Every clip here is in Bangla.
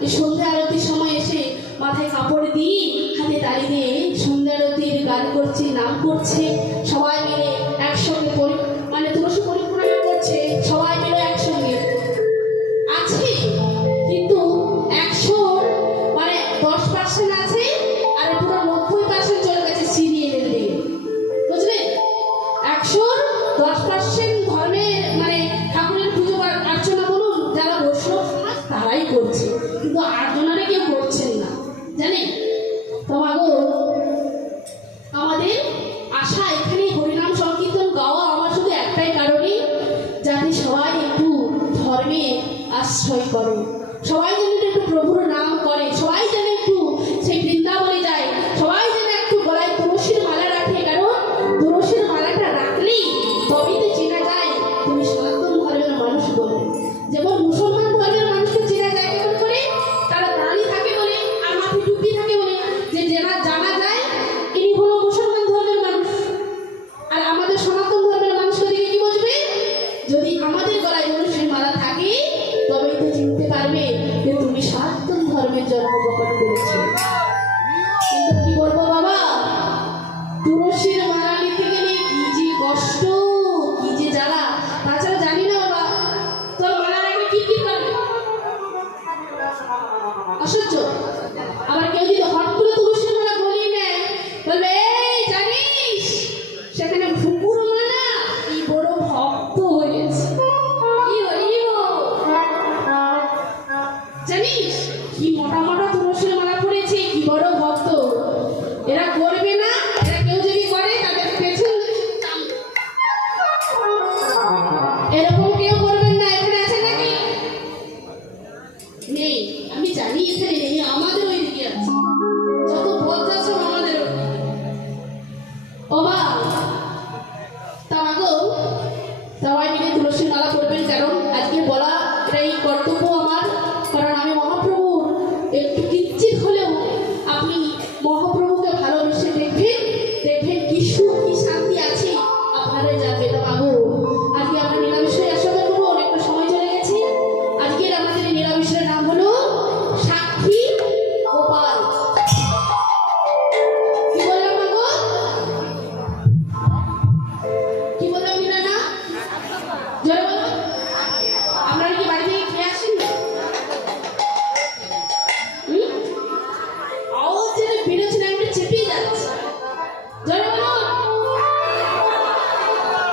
যে সন্ধ্যা আরতির সময় এসে মাথায় কাপড় দিয়ে, হাতে তালি দিয়ে সন্ধ্যা আরতির গান করছে, নাম করছে, সবাই মিলে একসঙ্গে মানে তুলসী পরিক্রমা করছে, সবাই মিলে একসঙ্গে। আছে, কিন্তু আশ্রয় করে। সবাই যেন একটু প্রভুর নাম করে। সবাই যেন একটু সেই বৃন্দাবনে যায়। সবাই যেন একটু গলায় তুলসীর মালা রাখে। কারণ তুলসীর মালাটা রাখলেই তবেই তো চেনা যায় তুমি সনাতন ধর্মের মানুষ বলে। যেমন মুসলমান corpo coletivo. And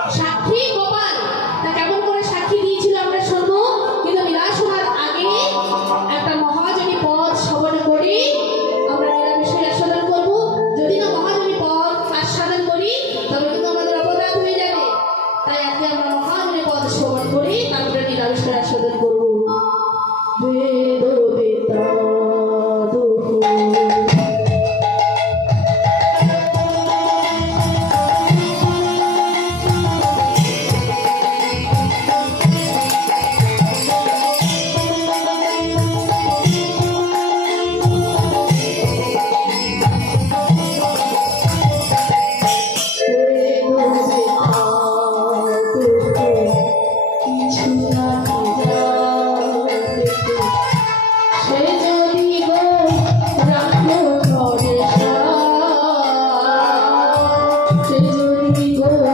抢苹果棒 we go.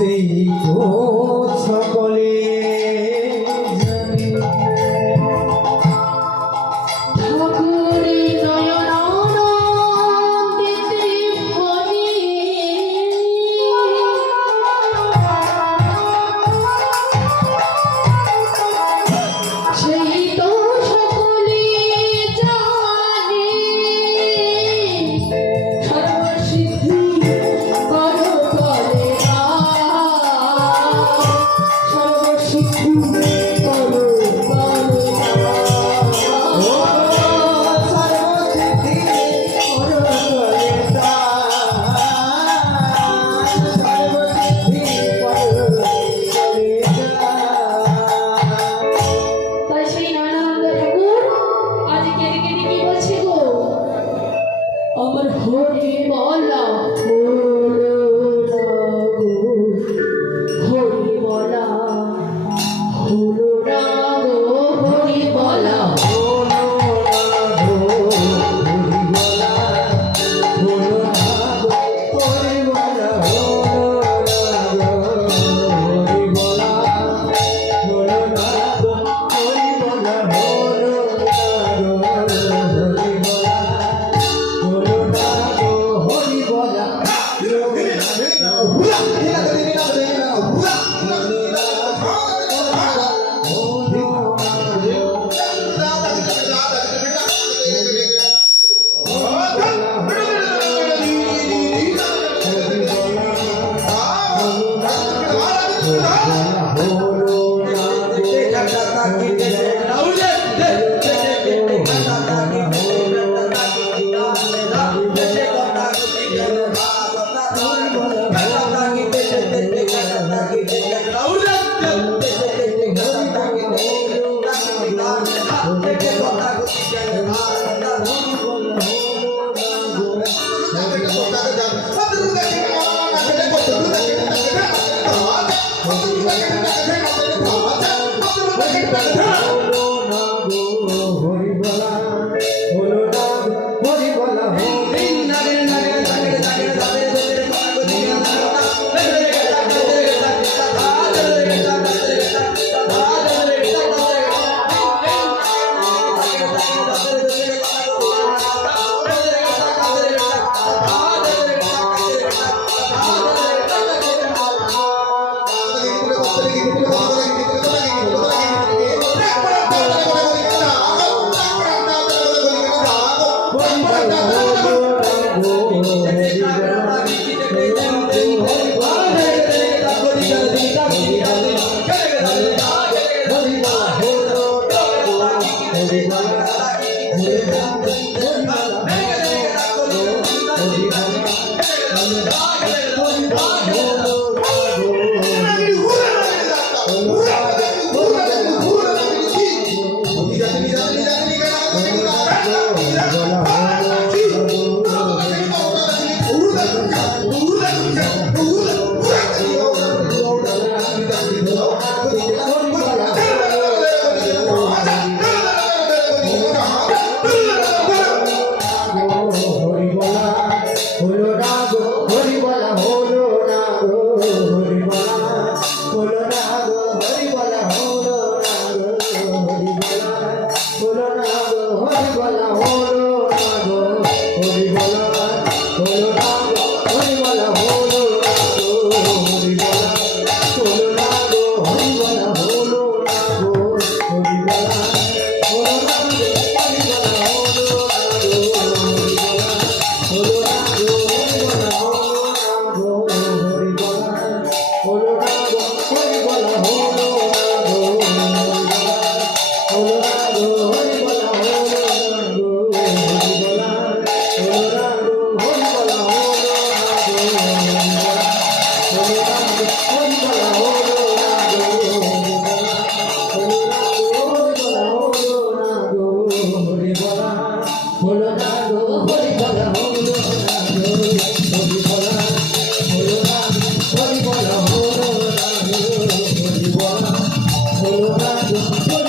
的痛古老的 é. Hallelujah.